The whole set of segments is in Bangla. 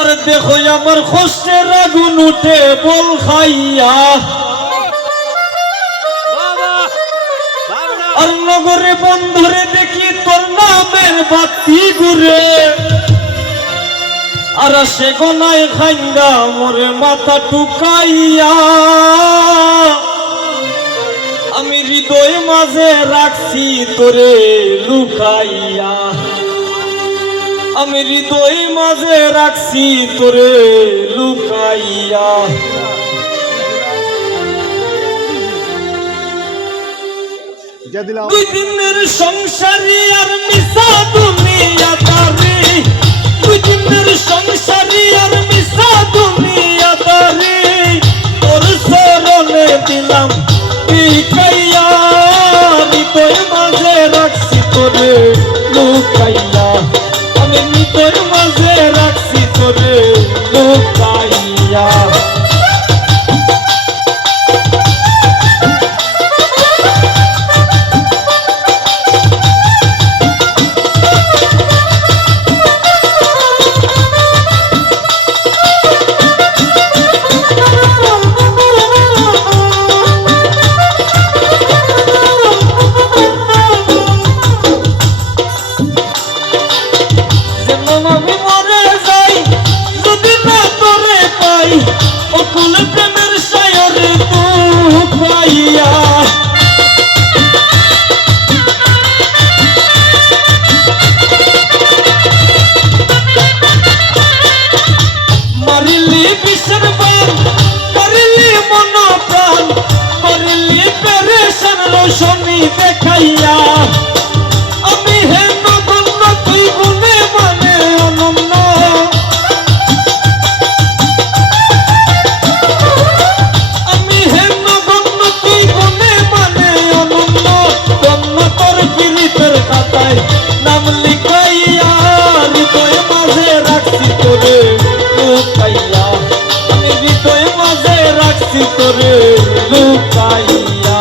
আরে দেখো আমার কষ্টের আগুন উঠে বল খাইয়া আর নগরে বন্ধুরে দেখি তোর নামের বাতি ঘুরে আর সে গোনায় খাইন্দা মোরে মাথা টুকাইয়া আমি হৃদয় মাঝে রাখছি তোরে লুকাইয়া আমি হৃদয় মাঝে রাখছি তোরে লুকাইয়া দুই দিনের সংসারী আর মিশা দুনিয়াদারি দুই দিনের সংসারী আর মিশা দুনিয়াদারি তোর শরণে দিলাম পিকাইয়া হৃদয় মাঝে রাখছি তোরে লুকাইয়া আমি হৃদয় মাঝে রাখছি তোরে লুকাইয়া দেখাইয়া আমি হেন বন্য তুই গুণে মানে অনন্য আমি হেন বন্য তুই গুণে মানে অনন্য বন্য তোর পীড়িতের খাতায় নাম লিখাইয়া হৃদয় মাঝে রাখছি তোরে লুকাইয়া আমি হৃদয় মাঝে রাখছি তোরে লুকাইয়া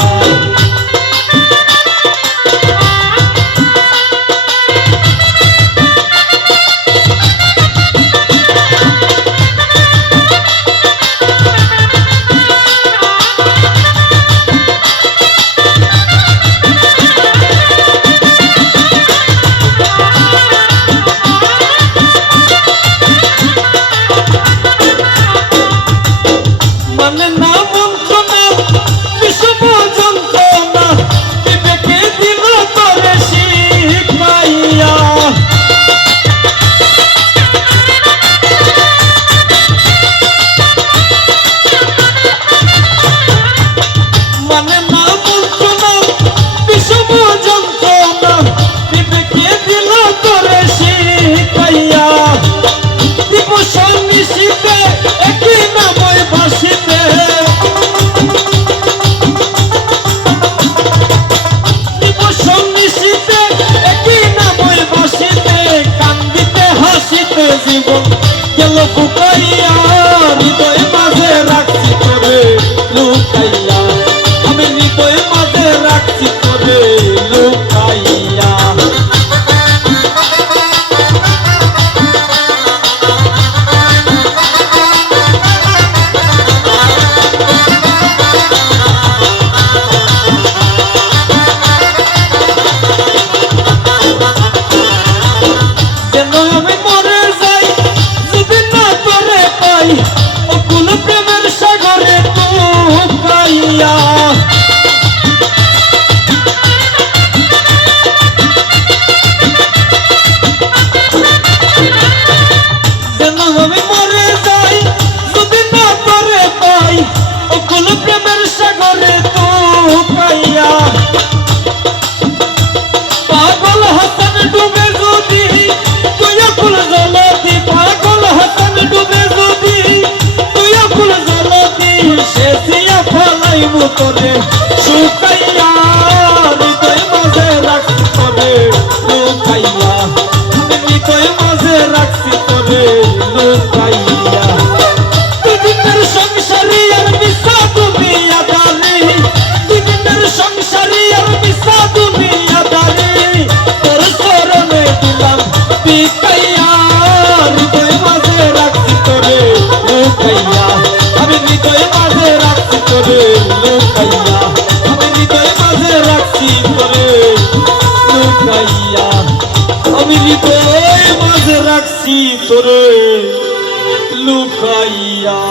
জীবন গেল ফুকাইয়া হৃদয় মাঝে রাখছি তোরে লুকাইয়া আমি হৃদয় মাঝে রাখছি তোরে লুকাইয়া তোরে শুকাইয়া হৃদয় মাঝে রাখছি তোরে লুকাইয়া আমি হৃদয় মাঝে রাখছি তোরে লুকাইয়া দুদিনের সংসারী আর মিশা দুনিয়াদারি দুদিনের সংসারী আর মিশা দুনিয়াদারি তোর শরণে দিলাম পিকাইয়া হৃদয় মাঝে রাখছি লুকাইয়া আমি হৃদয় মাঝে রাখছি তোরে লুকাইয়া।